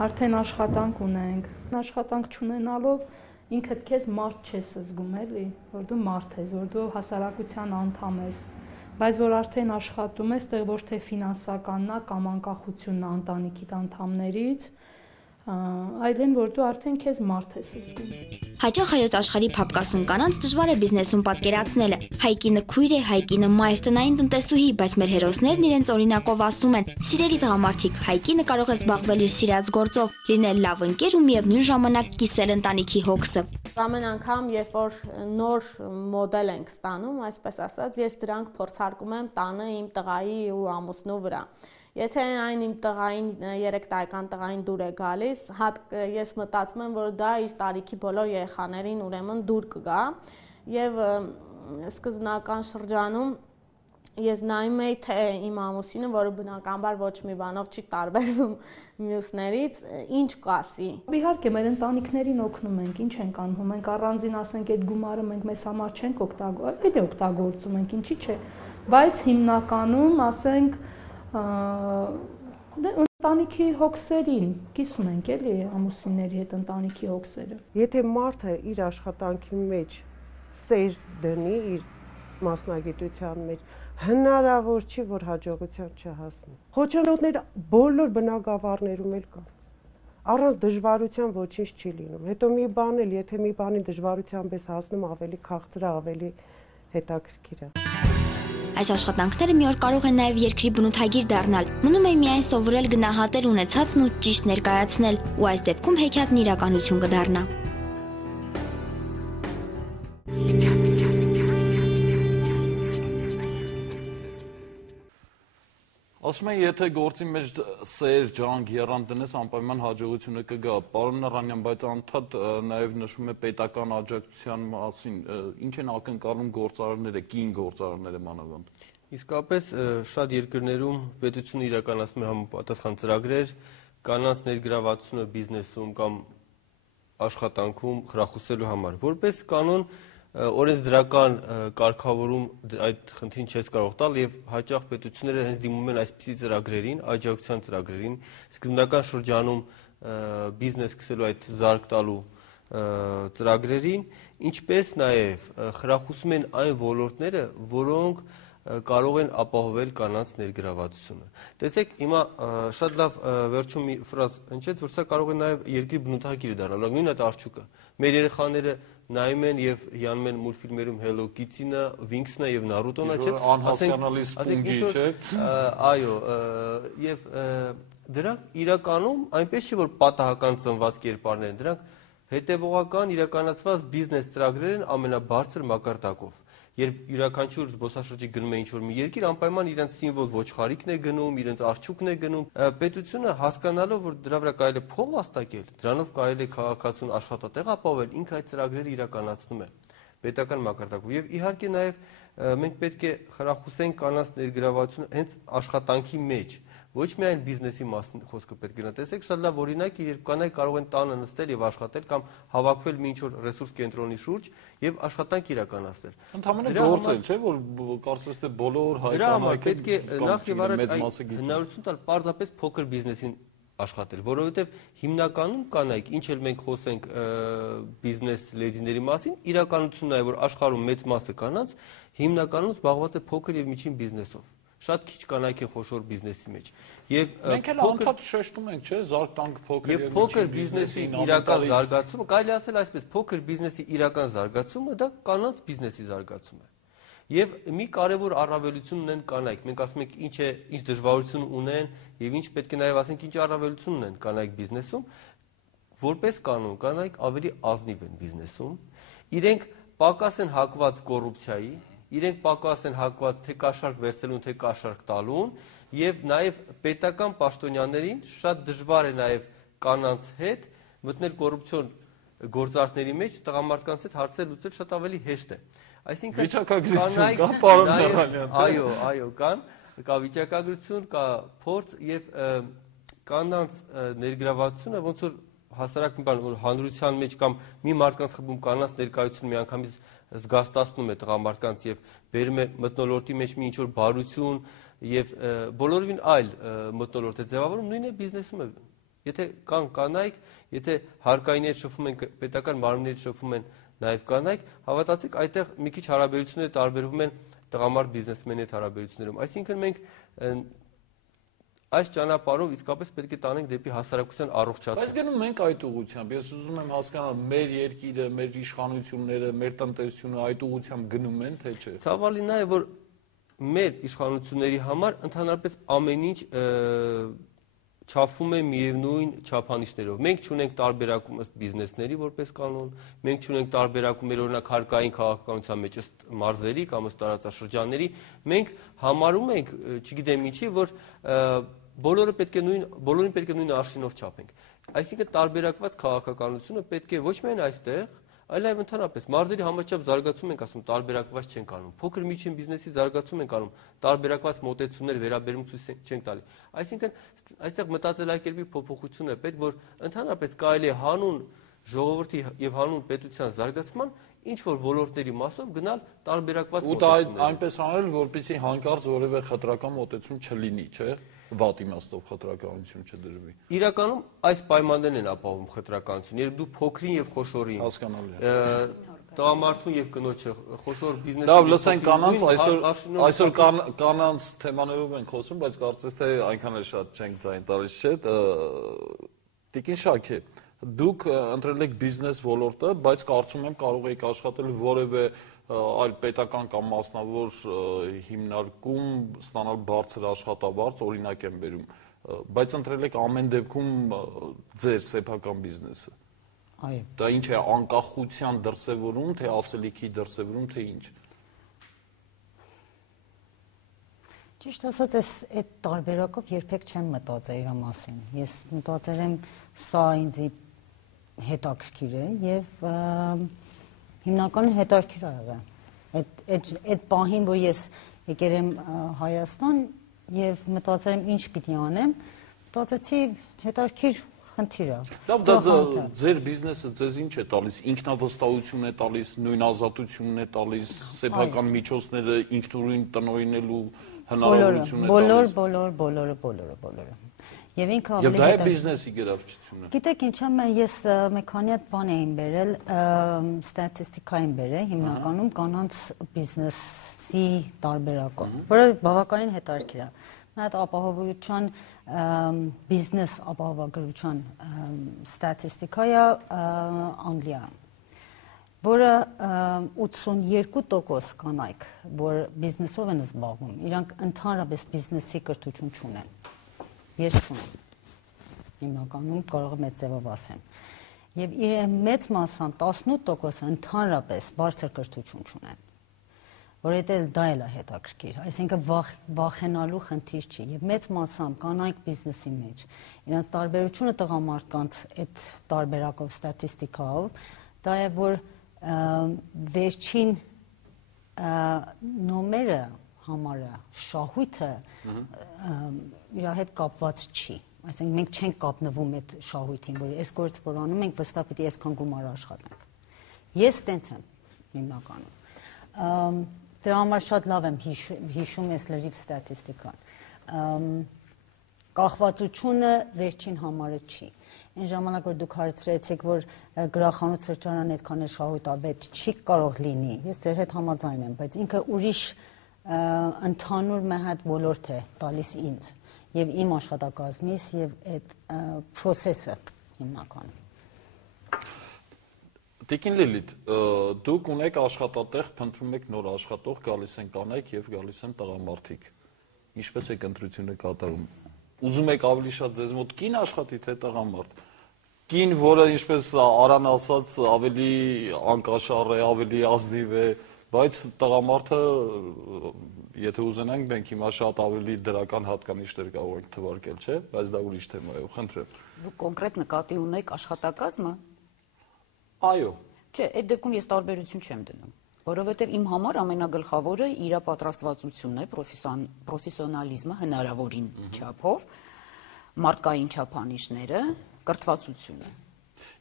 արդեն աշխատանք ունենք։ Աշխատանք չունենալով ինքդ քեզ մարդ չես զգում, էլի, որ դու մարդ ես, որ դու հասարակության անդամ ես։ Բայց որ արդեն աշխատում ես, դեռ ոչ թե ֆինանսականն է կամ անկախությունն է ընտանիքի անդամներից, այլեն որ դու արդեն քեզ մարդ ես զգում։ Հաճախ հայոց աշխարհի փապկասուն կանանց դժվար է բիզնեսում պատկերացնելը։ Հայկինը քույր է, հայկինը մայր, տնային տնտեսուհի, բայց մեր հերոսներն իրենց օրինակով ասում են. «Սիրելի տղամարդիկ, հայկինը կարող է զբաղվել իր սիրած գործով, լինել լավ ընկեր ու միևնույն ժամանակ կիսել ընտանիքի հոգսը»։ Ամեն անգամ, երբ որ նոր մոդել ենք ստանում, այսպես ասած, ես դրանք փորձարկում եմ տանը իմ տղայի ու ամուսնու վրա։ Եթե այն իմ տղային 3 տարեկան տղային դուր է գալիս, ես մտածում եմ, որ դա իր տարիքի բոլոր երեխաներին ուրեմն դուր կգա եւ սկզբնական շրջանում ես նայում եի, թե իմ ամուսինը, որը բնականաբար ոչ մի բանով չի տարբերվում մյուսներից, ինչ կասի։ Իհարկե մեր ընտանիքներին օգնում ենք, ինչ ենք անում, մենք առանձին ասենք այդ գումարը մենք մեզ համար չենք օգտագործում ենք, ինչի՞ չէ, բայց հիմնականում ասենք ընտանիքի հոգսերին կիսում ենք էլի ամուսինների հետ ընտանիքի հոգսերը։ Եթե մարդը իր աշխատանքի մեջ սեր դնի իր մասնագիտության մեջ, հնարավոր չի, որ հաջողության չհասնի։ Խոչընդոտները բոլոր բնակավարներում էլ կան։ Առանց դժվարության ոչինչ չի լինում։ Հետո մի բան էլ, եթե մի բանի դժվարությամբ ես հասնում, ավելի քաղցր է, ավելի հետաքրքիր է։ Այս աշխատանքները մի օր կարող են նաև երկրի բնութագիր դառնալ։ Մնում է միայն սովորել գնահատել ունեցածն ու ճիշտ ներկայացնել, ու այս դեպքում հեքիաթն իրականություն կդառնա։ Ասում են, եթե գործի մեջ սեր, ջանք, եռանդ դնես, անպայման հաջողությունը կգա։ Պարոն Նռանյան, բայց անդադ նաև նշում է պետական աջակցության մասին, ինչ են ակնկալում գործարարները, կին գործարարները մանավանդ։ Իսկապես շատ երկրներում պետությունը իրականացնում է համապատասխան ծրագրեր, կանանց ներգրավվածությունը բիզնեսում կամ աշխատանքում խրախուսելու համար։ Որպես կանոն օրենսդրական կարգավորում այդ խնդրին չես կարող տալ եւ հաճախ պետությունները հենց դիմում են այսպիսի ծրագրերին, աջակցության ծրագրերին, սկզբնական շրջանում բիզնես սկսելու այդ զարգ տալու ծրագրերին, ինչպես նաեւ խրախուսում են այն ոլորտները, որոնք կարող են ապահովել կանանց ներգրավվածությունը։ Տեսեք, հիմա շատ լավ վերջում մի ֆրազ հնչեց, որ սա կարող է նաև երկրի բնութագիրը դառնալ, նույն այդ արդյունքը։ Մեր երեխաները նայում են եւ հիանում են մուլտֆիլմերում Hello Kitty-ը, Wings-ը եւ Naruto-ը, չէ՞։ Անհասկանալի սպունգի, չէ՞։ Այո, եւ դրանք իրականում այնպես չի որ պատահական ծնված կերպարներ են, դրանք հետևողական իրականացված բիզնես ծրագրեր են ամենաբարձր մակարդակով։ Երբ յուրաքանչյուր զբոսաշրջիկ գնում է ինչ-որ մի երկիր, անպայման իրենց սիմվոլ ոչխարիկն է գնում, իրենց արդյունքն է գնում։ Պետությունը հասկանալով, որ դրա վրա կարելի է փող վաստակել, դրանով կարելի է քաղաքացուն աշխատատեղ ապահովել, ինքը այդ ծրագրերը իրականացնում է պետական մակարդակով։ Եվ իհարկե նաև մենք պետք է խրախուսենք կանանց ներգրավվածությունը հենց աշխատանքի մեջ, ոչ միայն բիզնեսի մասին խոսքը պետք է գնա։ Տեսեք, շատ լավ օրինակ է, երբ կանայք կարող են տանը նստել եւ աշխատել կամ հավաքվել մի ինչ-որ ռեսուրս կենտրոնի շուրջ եւ աշխատանք իրականացնել։ Ընդհանրապես գործել, չէ՞, որ կարծես թե բոլոր հայ կանայք պետք է նախ եւ առաջ հնարավորություն տալ պարզապես փոքր բիզնեսին աշխատել, որովհետեւ հիմնականում կանայք, ինչ էլ մենք խոսենք բիզնես լեդիների մասին, իրականությունն է, որ աշխարհում մեծ մասը կանանց հիմնականում զբաղված է փոքր եւ միջին բիզնեսով։ Շատ քիչ կանայք են խոշոր բիզնեսի մեջ։ Եվ մենք էլ անդադ շեշտում ենք, չէ՞, զարգ տանք փոքր եւ փոքր բիզնեսի իրական զարգացումը, կարելի ասել այսպես, փոքր բիզնեսի իրական զարգացումը դա կանանց բիզնեսի զարգացում է։ Եվ մի կարևոր առավելություն ունեն կանայք։ Մենք ասում ենք ինչ դժվարություն ունեն եւ ինչ պետք է նաեւ ասենք ինչ առավելություն ունեն կանայք բիզնեսում, որպես կանոն կանայք ավելի ազնիվ են բիզնեսում, իրենք պակաս են հակված կոռուպցիայի, իրենք պակաս են հակված թե կաշառք վերցնելուն, թե կաշառք տալուն, եւ նաեւ պետական պաշտոնյաներին շատ դժվար է նաեւ կանանց հետ մտնել կոռուպցիոն գործարքների մեջ, տղամարդկանց հետ հարցեր լուծել շատ ավելի հեշտ է։ Այսինքն վիճակագրություն կա, պարոն Նռանյան։ Այո, կա վիճակագրություն, կա փորձ եւ կանանց ներգրավվածությունը ոնց որ հասարակ մի բան, որ հանրության մեջ կամ մի մարդկանց խմբում կանանց ներկայությունը միանգամից զգաստացնում է տղամարդկանց եւ բերում է մթնոլորտի մեջ մի ինչ-որ բարություն եւ բոլորովին այլ մթնոլորտ է ձևավորում, նույնն է բիզնեսում է։ Եթե կան կանայք, եթե հարկայիններ շփվում են, պետական մարմիններ շփվում են նաեւ կանայք, հավատացեք, այդտեղ մի քիչ հարաբերությունները տարբերվում են տղամարդ բիզնեսմենի հետ հարաբերություններում։ Այսինքն մենք այս ճանապարհով իսկապես պետք է տանենք դեպի հասարակության առողջացում։ Բայց գնում ենք այդ ուղղությամբ։ Ես ուզում եմ հասկանալ, մեր երկիրը, մեր իշխանությունները, մեր տնտեսությունը այդ ուղղությամբ գնում են, թե չէ։ Ցավալին է, որ մեր իշխանությունների համար ընդհանրապես ամեն ինչ չափվում է միևնույն չափանիշներով։ Մենք չունենք տարբերակում ըստ բիզնեսների որպես կանոն, մենք չունենք տարբերակում մեր օրինակ հարկային քաղաքականության մեջ ըստ մարզերի կամ ըստ տարածաշրջանների, մենք համարում ենք, չգիտեմ ինչի, որ բոլորին պետք է նույն արշինով չափենք։ Այսինքն տարբերակված քաղաքականությունը պետք է ոչ միայն այստեղ, այլև ընդհանրապես մարզերի համաչափ զարգացում ենք ասում, տարբերակված չենք անում։ Փոքր միջին բիզնեսի զարգացում ենք անում, տարբերակված մոտեցումներ վերաբերում ցույց չենք տալի։ Այսինքն այստեղ մտածելակերպի փոփոխություն է պետք, որ ընդհանրապես կարելի է հանուն ժողովրդի եւ հանուն պետության զարգացման ինչ որ ոլորտների մասով գնալ տարբերակված մոտեցումներ։ Ու դա այնպես անել, որպեսզի հանկարծ որևէ խտրական մոտեցում չլինի, չէ՞։ Վատ իմաստով խտրականություն չդրվի։ Իրականում այս պայմաններն են ապահովում խտրականություն, երբ դու փոքրին եւ խոշորին հասկանալի է։ Տղամարդուն եւ կնոջը խոշոր բիզնեսը։ Լավ, լսենք կանանց, այսօր կանանց թեմաներով ենք խոսում, բայց կարծես թե այնքան էլ շատ չենք ձայն տալիս, չէ՞։ Տիկին Շաքե, դուք ընտրել եք բիզնես ոլորտը, բայց կարծում եմ կարող եք աշխատել որևէ այլ պետական կամ մասնավոր հիմնարկում ստանալ բարձր աշխատավարձ, օրինակ եմ բերում, բայց ընտրել եք ամեն դեպքում ձեր սեփական բիզնեսը։ Այո։ Դա ինչ է, անկախության դրսևորում, թե ասելիքի դրսևորում, թե ինչ։ Ճիշտ ասած, այդ տարբերակով երբեք չեմ մտածել իր մասին։ Ես մտածել եմ սա ինձ հետաքրքիր է եւ հիմնականում հետաքրքիր ա եղել։ Այդ պահին, որ ես եկել եմ Հայաստան եւ մտածել եմ ինչ պիտի անեմ, մտածեցի հետաքրքիր խնդիր է։ Լավ, դա ձեր բիզնեսը ձեզ ինչ է տալիս, ինքնավստահություն է տալիս, նույն ազատությունն է տալիս, սեփական միջոցները ինքնուրույն տնօրինելու հնարավորություն է տալիս։ Բոլորը։ Եվ ինքը ավելի դա է բիզնեսի գրավչությունը։ Գիտեք ինչ եմ, ես մի քանի հատ բան էին բերել, ստատիստիկա էին բերել, հիմնականում կանանց բիզնեսի տարբերակով, որը բավականին հետաքրքիր է։ Մի հատ ապահովության բիզնես ապահովագրության ստատիստիկայա Անգլիա, որը 82% կանայք, որ բիզնեսով են զբաղվում, իրանք ընդհանրապես բիզնեսի կրթություն չունեն։ Ես չունեմ։ Հիմնականում կարող եմ այդ ձևով ասեմ։ Եվ իր մեծ մասամբ 18% ընդհանրապես բարձր կրթություն չունեն։ Որովհետև դա էլ է հետաքրքիր, այսինքն վախենալու խնդիր չի եւ մեծ մասամբ կանայք բիզնեսի մեջ իրենց տարբերությունը տղամարդկանց այդ տարբերակով ստատիստիկայով դա է որ վերջին նոմերը համարը շահույթը իր հետ կապված չի, այսինքն մենք չենք կապնվում այդ շահույթին, որ այս գործը որ անում ենք վստահ պիտի այսքան գումար աշխատենք։ Ես տենց եմ հիմնականում։ Դրա համար շատ լավ եմ հիշում ես լրիվ ստատիստիկան։ Կախվածությունը վերջին համարը չի։ Այն ժամանակ որ դուք հարցրեցիք, որ գրախանութ սրճարան այդքան էլ շահույթաբեդ չի կարող լինի, ես ձեր հետ համաձայն եմ, բայց ինքը ուրիշ ընդհանուր մի հատ ոլորտ է տալիս ինձ եւ իմ աշխատակազմից եւ այդ process-ը հիմնականում։ Տիկին Լիլիթ, դուք ունեք աշխատատեղ, փնտրում եք նոր աշխատող, գալիս են կանայք եւ գալիս են տղամարդիկ։ Ինչպես եք ընտրությունը կատարում։ Ուզում եք ավելի շատ ձեզ մոտ կին աշխատի, թե տղամարդ։ Կին, որը ինչպես Արան ասաց, ավելի անկաշառ է, ավելի ազնիվ է, բայց տղամարդը, եթե ուզենանք, մենք հիմա շատ ավելի դրական հատկանիշներ կարող ենք թվարկել, չէ՞, բայց դա ուրիշ թեմա է, խնդրեմ։ Դուք կոնկրետ նկատի ունեք աշխատակազմը։ Այո։ Չէ, այդ դեպքում ես տարբերություն չեմ դնում, որովհետև իմ համար ամենագլխավորը իր պատրաստվածությունն է, պրոֆեսիոնալիզմը հնարավորին չափով, մարդկային չափանիշները, կրթվածությունը։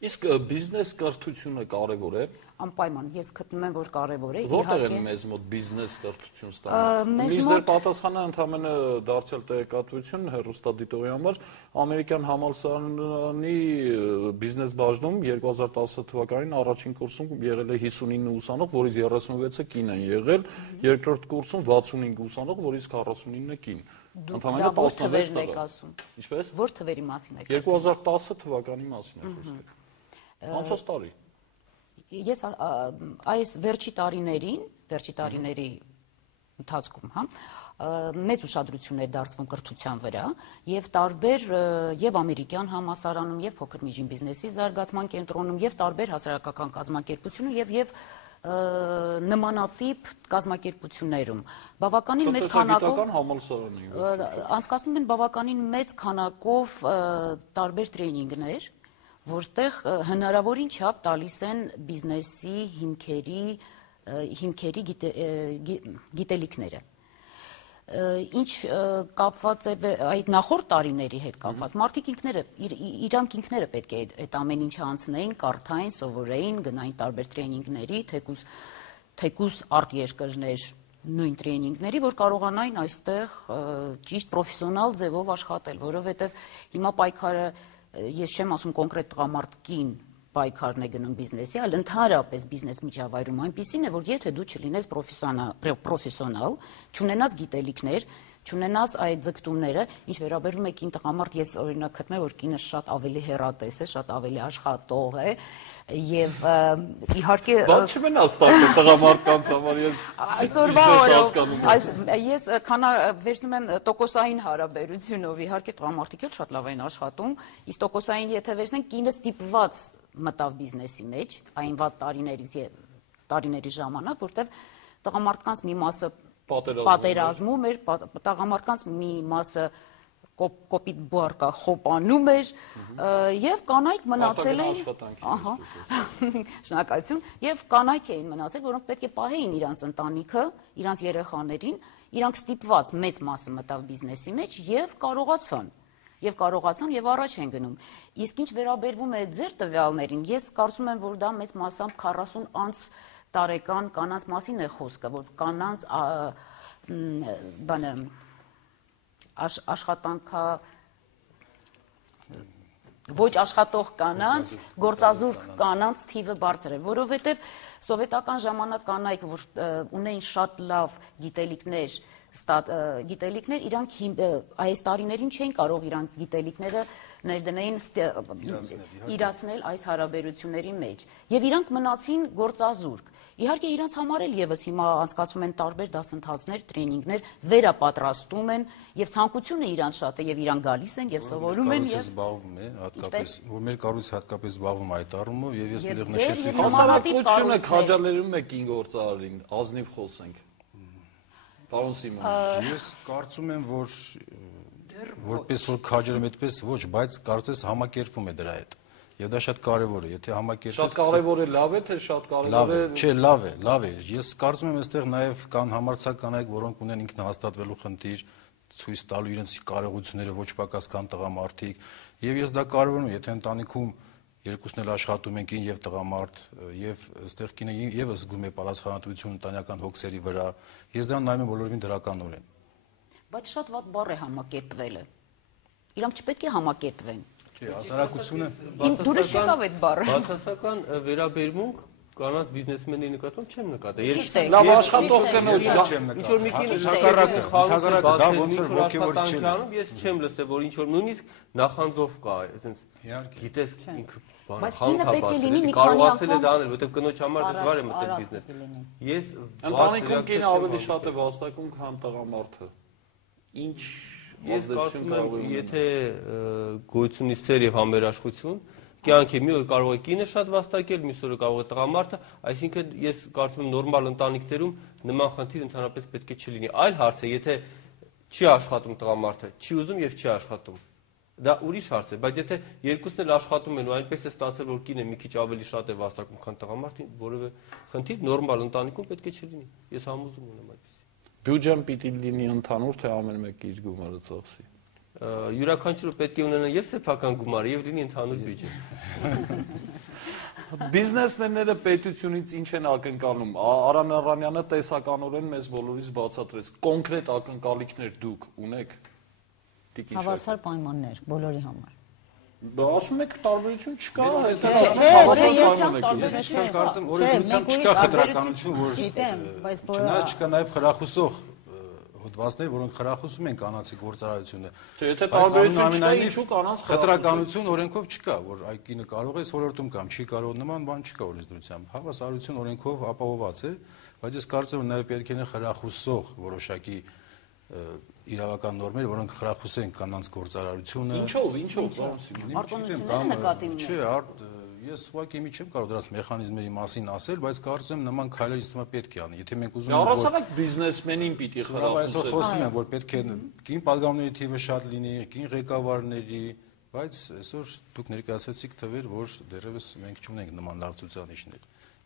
Իսկ բիզնես կրթությունը կարևոր է։ Անպայման, ես գտնում եմ, որ կարևոր է։ Որտեղ են մեզ մոտ բիզնես կրթություն ստանում։ Մեզ ձեր պատասխանը ընդհանրապես դարձել տեղեկատվություն հեռուստադիտողի համար ամերիկյան համալսարանի բիզնես բաժնում 2010 թվականին առաջին կուրսում եղել է 59 ուսանող, որից 36-ը կին են եղել, երկրորդ կուրսում 65 ուսանող, որից 49-ը կին։ Ընդհանրապես 16 տղա։ Ինչպես։ Որ թվերի մասին եք ասում։ 2010 թվականի մասին է խոսքը։ Անցած տարի։ Ես այս վերջի տարիների ընթացքում, հա, մեծ ուշադրություն է դարձվում կրթության վրա եւ տարբեր եւ ամերիկյան համալսարանում եւ փոքր միջին բիզնեսի զարգացման կենտրոնում եւ տարբեր հասարակական կազմակերպությունում եւ նմանատիպ կազմակերպություններում բավականին մեծ քանակով անցկացնում են բավականին մեծ քանակով տարբեր տրեյնինգներ, որտեղ հնարավորին չափ տալիս են բիզնեսի հիմքերի գիտելիքները։ Ինչ կապված է այդ նախորդ տարիների հետ կապված, մարդիկ իրանք ինքները պետք է այդ ամեն ինչը անցնեին, կարդային, սովորեին, գնային տարբեր տրեյնինգների, թեկուզ արտերկրներ նույն տրեյնինգների, որ կարողանային այստեղ ճիշտ պրոֆեսիոնալ ձևով աշխատել, որովհետև հիմա պայքարը ես չեմ ասում կոնկրետ տղամարդկին պայքարն է գնում բիզնեսի, այլ ընդհանրապես բիզնես միջավայրում այնպիսին է, որ եթե դու չլինես պրոֆեսիոնալ, չունենաս գիտելիքներ, չունենաս այդ ձգտումները, ինչ վերաբերում է կին տղամարդ, ես օրինակ գտնում եմ, որ կինը շատ ավելի հեռատես է, շատ ավելի աշխատող է եւ իհարկե Բայց չմնաս տակը տղամարդկանց համար ես այսօրվա ես վերցնում եմ տոկոսային հարաբերությունով իհարկե տղամարդիկ էլ շատ լավ են աշխատում, իսկ տոկոսային եթե վերցնենք կինը ստիպված մտավ բիզնեսի մեջ այն վատ տարիների ժամանակ, որտեվ տղամարդկանց մի մասը պատերազմում էր, տղամարդկանց մի մասը կոպիտ բառ կա, խոպանում էր եւ կանայք մնացել էին, ահա, շնորհակալություն, եւ կանայք էին մնացել, որոնք պետք է պահեին իրանց ընտանիքը, իրանց երեխաներին, իրանք ստիպված մեծ մասը մտավ բիզնեսի մեջ եւ կարողացան եւ առաջ են գնում։ Իսկ ինչ վերաբերվում է ձեր տվյալներին, ես կարծում եմ, որ դա մեծ մասամբ 40 անց տարեկան կանանց մասին է խոսքը, որ կանանց բանը աշխատանքա ոչ աշխատող կանանց, գործազուրկ կանանց թիվը բարձր է, որովհետև սովետական ժամանակ կանայք, որ ունեին շատ լավ գիտելիքներ, իրանք այս տարիներին չէին կարող իրանք գիտելիքները ներդնեին իրացնել այս հարաբերությունների մեջ եւ իրանք մնացին գործազուրկ։ Իհարկե իրանց համար էլ եւս հիմա անցկացվում են տարբեր դասընթացներ, տրեյնինգներ, վերապատրաստում են եւ ցանկությունը իրանց շատ է եւ իրանք գալիս են եւ սովորում են եւ զբաղվում է հատկապես որ մեր կառույցը հատկապես զբաղվում այդ առումով եւ ես դեռ նշեցի հասարակությունը քաջալերում է կին գործարարին, ազնիվ խոսենք։ Պարոն Սիմոն, ես կարծում եմ, որ որպես որ քաջալերում այդպես ոչ, բայց կարծես համակերպվում է դրա հետ։ Եվ դա շատ կարևոր է, եթե համակերպես։ Շատ կարևոր է, լավ է, թե շատ կարևոր է։ Չէ, լավ է։ Ես կարծում եմ, այստեղ նաև կան համարձակ կանայք, որոնք ունեն ինքնահաստատվելու խնդիր, ցույց տալու իրենց կարողությունները ոչ պակաս քան տղամարդիկ։ Եվ ես դա կարևորում եմ, եթե ընտանիքում երկուսն էլ աշխատում են կին եւ տղամարդ, եւ այստեղ կինը եւս զգում է պատասխանատվություն ընտանեկան հոգսերի վրա։ Ես դա նայում եմ բոլորովին դրականորեն։ Բայց շատ վատ բառ է համակերպվելը։ Իրանք չպետք է համակերպվեն։ Հասարակությունը դուրս չեկավ այդ բառը։ Բացասական վերաբերմունք կանանց բիզնեսմենների նկատմամբ չեմ նկատել։ Լավ աշխատող կնոջ ինչ որ մի կին հակառակը դա ոնց որ ոգևոր չէ։ Ես չեմ լսել, որ ինչ որ նույնիսկ նախանձով կա, այսինքն գիտես ինքը բայց կինը պետք է լինի մի քանի կարողացել է դա անել, որովհետև կնոջ համար դժվար է մտել բիզնես։ Ես ընտանիքում կինը ավելի շատ է վաստակում, քան տղամարդը։ Ինչ ես կարծում եմ, եթե գոյությունի սեր եւ համերաշխություն, կյանքի մի օր կարող է կինը շատ վաստակել, մյուս օրը կարող է տղամարդը, այսինքն ես կարծում եմ նորմալ ընտանիքներում նման խնդիր ընդհանրապես պետք է չլինի։ Այլ հարց է, եթե չի աշխատում տղամարդը, չի ուզում եւ չի աշխատում։ Դա ուրիշ հարց է, բայց եթե երկուսն էլ աշխատում են ու այնպես է ստացել, որ կինը մի քիչ ավելի շատ է վաստակում, քան տղամարդը, որևէ խնդիր նորմալ ընտանիքում պետք է չլինի։ Ես համոզում ունեմ այդպես։ Բյուջեն պիտի լինի ընդհանուր, թե ամեն մեկը իր գումարը ծախսի։ Յուրաքանչյուրը պետք է ունենա եւ սեփական գումար եւ լինի ընդհանուր բյուջե։ Բիզնեսմենները պետությունից ինչ են ակնկալում։ Արամ Արանյանը տեսականորեն մեզ բոլորիս բացատրեց։ Կոնկրետ ակնկալիքներ դուք ունեք։ Հավասար պայմաններ բոլորի համար։ Ասում եք տարբերություն չկա, ես կարծեմ օրենսդրությամբ չկա խտրականություն, որ չնայած չկա նաև խրախուսող հոդվածներ, որոնք խրախուսում են կանանցի գործարարությունը։ Եթե տարբերություն չկա, ինչու կանանց խտրականություն օրենքով չկա, որ այ կինը կարող է ոլորտում կամ չի կարող, նման բան չկա օրենսդրությամբ։ Հավասարություն օրենքով ապահովված է, բայց ես կարծում եմ նաև պետք է խրախուսող որոշակի իրավական նորմեր, որոնք խրախուսեն կանանց գործարարությունը։ Ինչով, արտոնությունները նկատի ունեն։ Չէ, ես ուղղակի մի չեմ կարող դրանց մեխանիզմերի մասին ասել, բայց կարծում եմ նման քայլեր իստիմա պետք է անի։ Եթե մենք ուզում ենք, որ առասարակ բիզնեսմենին պիտի խրախուսել։ Այսօր խոսում են, որ պետք է կին падգամների թիվը շատ լինի, կին ղեկավարների, բայց այսօր դուք ներկայացրեցիք թվեր, որ դեռևս մենք չունենք նման լավ ցուցանիշներ։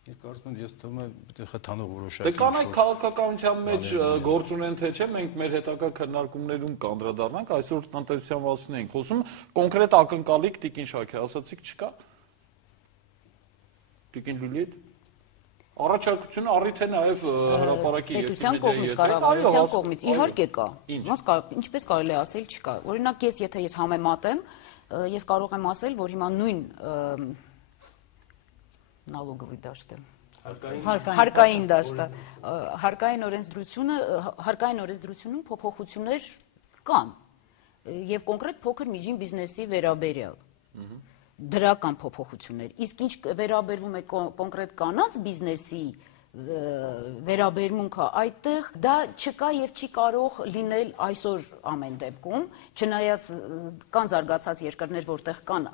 Ես կարծում եմ, ես թվում է պիտի խթանող որոշակի։ Դե կանայք քաղաքականության մեջ գործ ունեն թե չէ, մենք մեր հետագա քննարկումներում կանդրադառնանք, այսօր տնտեսության մասին ենք խոսում, կոնկրետ ակնկալիք Տիկին Շաքե ասացիք չկա։ Տիկին Լիլիթ առաջարկությունը առիթ է նաև հրապարակի պետության կողմից, կառավարության կողմից իհարկե կա։ Ինչպես կարելի է ասել չկա։ Օրինակ եթե ես համեմատեմ, ես կարող եմ ասել, որ հիմա նույն налоговый դաշտը հարկային դաշտը հարկային օրենսդրությունում փոփոխություններ կան եւ կոնկրետ փոքր միջին բիզնեսի վերաբերյալ դրական փոփոխություններ իսկ ինչ վերաբերվում է կոնկրետ կանանց բիզնեսի վերաբերմունքը այդտեղ դա չկա եւ չի կարող լինել այսօր ամեն դեպքում, չնայած կան զարգացած երկրներ, որտեղ կան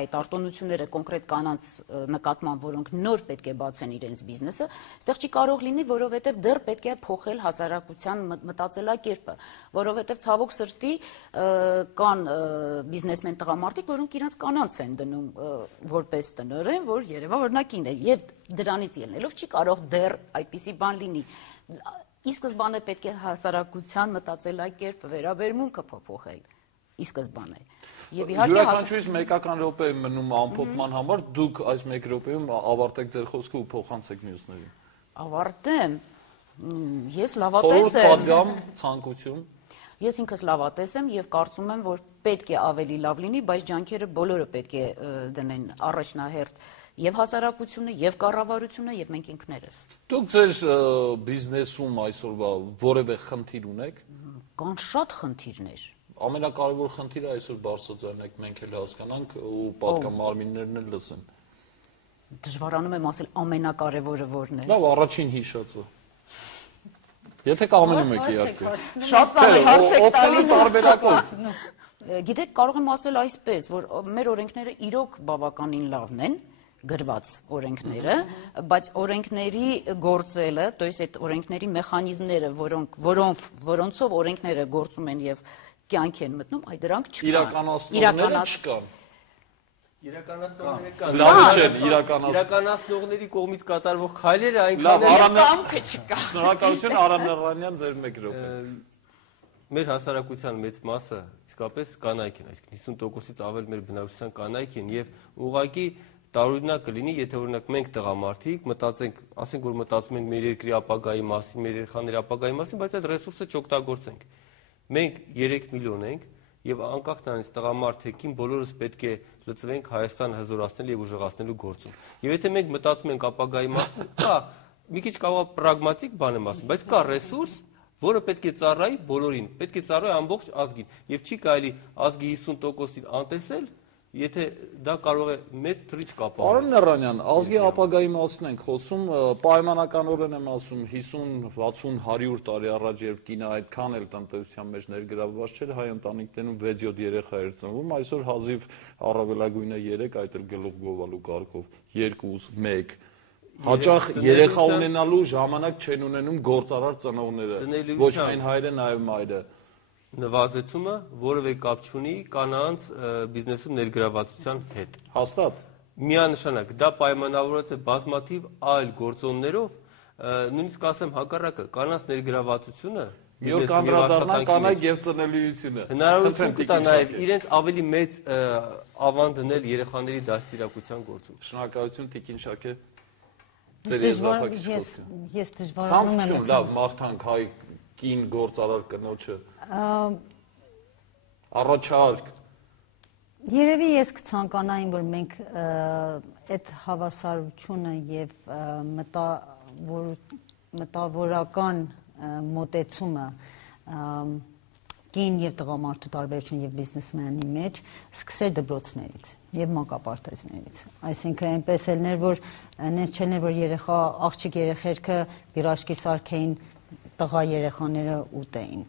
այդ արտոնությունները կոնկրետ կանանց նկատմամբ, որոնք նոր պետք է բացեն իրենց բիզնեսը, այստեղ չի կարող լինի, որովհետեւ դեռ պետք է փոխել հասարակության մտածելակերպը, որովհետեւ ցավոք սրտի կան բիզնեսմեն տղամարդիկ, որոնք իրենց կանանց են դնում որպես տնօրեն, որ երևա որ նա կին է եւ դրանից ելնելով չի կարող դեռ այդպիսի բան լինի։ Ի սկզբանե պետք է հասարակության մտածելակերպը վերաբերմունքը փոփոխել։ Ի սկզբանե։ Եվ իհարկե յուրաքանչյուրից մեկական րոպե մնում ամփոփման համար դուք այս 1 րոպեում ավարտեք ձեր խոսքը ու փոխանցեք մյուսներին։ Ավարտեմ։ Ես լավատես եմ։ Խորհուրդ, պատգամ, ցանկություն։ Ես ինքս լավատես եմ եւ կարծում եմ, որ պետք է ավելի լավ լինի, բայց ջանքերը բոլորը պետք է դնեն առաջնահերթ եւ հասարակությունը, եւ կառավարությունը, եւ մենք ինքներս։ Դուք ձեր բիզնեսում այսօրվա որևէ խնդիր ունեք։ Կան շատ խնդիրներ։ Ամենակարևոր խնդիրը այսօր բարձրաձայնեք, մենք էլ հասկանանք ու պատգամարմիններն էլ լսեն։ Դժվարանում եմ ասել ամենակարևորը որն է։ Լավ, առաջին հիշածը։ Եթե կամենում եք իհարկե։ Շատ ծանր հարց եք տալիս տարբերակով։ Գիտեք, կարող եմ ասել այսպես, որ մեր օրենքները իրոք բավականին լավն են, գրված օրենքները, բայց օրենքների գործելը, то есть այդ օրենքների մեխանիզմները, որոնցով օրենքները գործում են եւ կյանք են մտնում, այդ դրանք չկան։ Իրականացնողները չկան։ Իրականացնողները կան։ Լավ չէ, իրականացնողների կողմից կատարվող քայլերը այնքան կամքը չկա։ Շնորհակալություն Արամ Նռանյան, ձեր 1 րոպե։ Մեր հասարակության մեծ մասը իսկապես կանայք են, այսինքն 50%-ից ավել մեր բնակչության կանայք են եւ ուղղակի տարօրինակ կլինի, եթե օրինակ մենք տղամարդիկ մտածենք, ասենք որ մտածում ենք մեր երկրի ապագայի մասին, մեր երեխաների ապագայի մասին, բայց այդ ռեսուրսը չօգտագործենք։ Մենք 3 միլիոն ենք եւ անկախ նրանից տղամարդ թե կին բոլորս պետք է լծվենք Հայաստանը հզորացնել եւ ուժեղացնելու գործում։ Եվ եթե մենք մտածում ենք ապագայի մասին, կա մի քիչ կարող է պրագմատիկ բան եմ ասում, բայց կա ռեսուրս, որը պետք է ծառայի բոլորին, պետք է ծառայի ամբողջ ազգին եւ չի կարելի ազգի 50%-ին անտեսել, եթե դա կարող է մեծ թռիչք ապահովել։ Արամ Նռանյան, ազգի ապագայի մասին ենք խոսում, պայմանականորեն եմ ասում 50, 60, 100 տարի առաջ երբ կինը այդքան էլ տնտեսության մեջ ներգրավված չէր, հայ ընտանիքներում 6-7 երեխա էր ծնվում, այսօր հազիվ առավելագույնը 3, այդ էլ գլուխ գովալու կարգով 2, 1 Հաճախ երեխա ունենալու ժամանակ չեն ունենում գործարար ծնողները, ոչ այն հայրը, նաև մայրը։ Նվազեցումը որևէ կապ չունի կանանց բիզնեսում ներգրավվածության հետ։ Հաստատ։ Միանշանակ դա պայմանավորված է բազմաթիվ այլ գործոններով, նույնիսկ ասեմ հակառակը, կանանց ներգրավվածությունը Եվ կանդրադառնան կանայք եւ ծնելիությունը։ Հնարավորություն կտա նաև իրենց ավելի մեծ ավան դնել երեխաների դաստիարակության գործում։ Շնորհակալություն Տիկին Շակե։ Ես դժվարանում եմ։ Լավ, մաղթանք հայ կին գործարար կնոջը։ Առաջարկ։ Երևի ես կցանկանային, որ մենք այդ հավասարությունը եւ մտավորական մոտեցումը կին եւ տղամարդու տարբերություն եւ բիզնեսմենի մեջ սկսել դպրոցներից եւ մանկապարտեզներից։ Այսինքն այնպես elներ, որ այնպես չելներ, որ երեխա աղջիկ երեխերքը բիրաշկի սարքեին, տղա երեխաները ուտեին։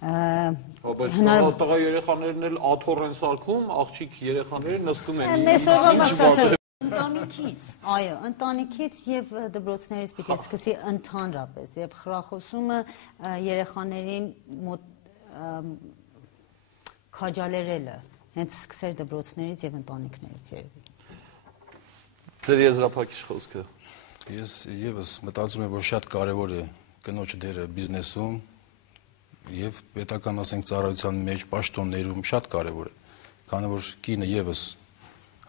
Տղա երեխաներն էլ աթոռ են սարքում, աղջիկ երեխաները նստում են։ Ընտանիքից, այո, ընտանիքից եւ դպրոցներից պիտի սկսի ընդհանրապես եւ խրախուսումը երեխաներին քաջալերելը հենց սկսել դպրոցներից եւ ընտանիքներից երևի։ Ձեր եզրափակիչ խոսքը։ Ես եւս մտածում եմ, որ շատ կարեւոր է կնոջ դերը բիզնեսում եւ պետական ասենք ծառայության մեջ պաշտոններում շատ կարեւոր է, քանի որ կինը եւս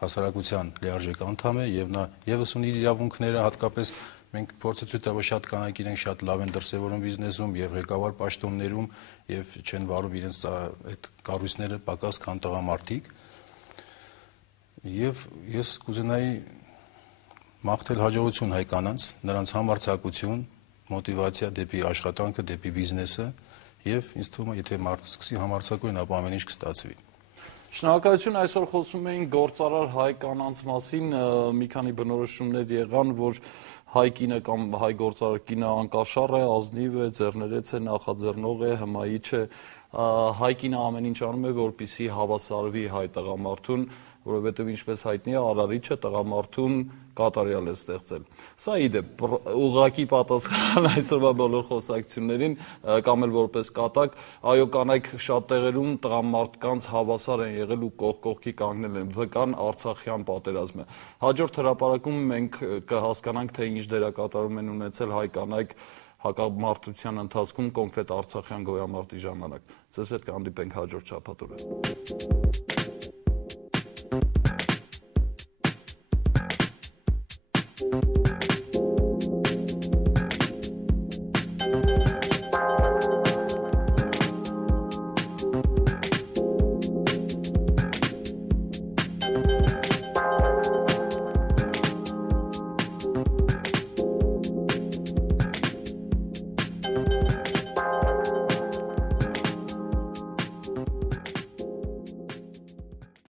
հասարակության լիարժեք անդամ է եւ նա եւս ունի իրավունքները, հատկապես մենք փորձը ցույց տա, որ շատ կանայք իրենք շատ լավ են դրսևորում բիզնեսում եւ ղեկավար պաշտոններում եւ չեն վարում իրենց այդ կառույցները պակաս քան տղամարդիկ։ Եվ ես կուզենայի մաղթել հաջողություն հայ կանանց, նրանց համարձակություն, մոտիվացիա դեպի աշխատանքը, դեպի բիզնեսը եւ ինձ թվում է, եթե մարդը սկսի համարձակորեն, ապա ամեն ինչ կստացվի։ Շնորհակալություն, այսօր խոսում էինք գործարար հայ կանանց մասին, մի քանի բնորոշումներ եղան, որ հայ կինը կամ հայ գործարար կինը անկաշառ է, ազնիվ է, ձեռներեց է, նախաձեռնող է, հմայիչ է, հայ կինը ամեն ինչ անում է, որպեսզի հավասարվի հայ տղամարդուն, որովհետև ինչպես հայտնի է, արարիչը տղամարդուն կատարյալ է ստեղծել։ Սա իդեպ ուղղակի պատասխան այսօրվա բոլոր խոսակցություններին կամ էլ որպես կատակ, այո, կանայք շատ տեղերում տղամարդկանց հավասար են եղել ու կողքի կանգնել են, վկան Արցախյան պատերազմը։ Հաջորդ հրապարակում մենք կհասկանանք, թե ինչ դերակատարում են ունեցել հայ կանայք հակամարտության ընթացքում կոնկրետ Արցախյան գոյամարտի ժամանակ։ Ձեզ հետ կհանդիպենք հաջորդ շաբաթ օրը։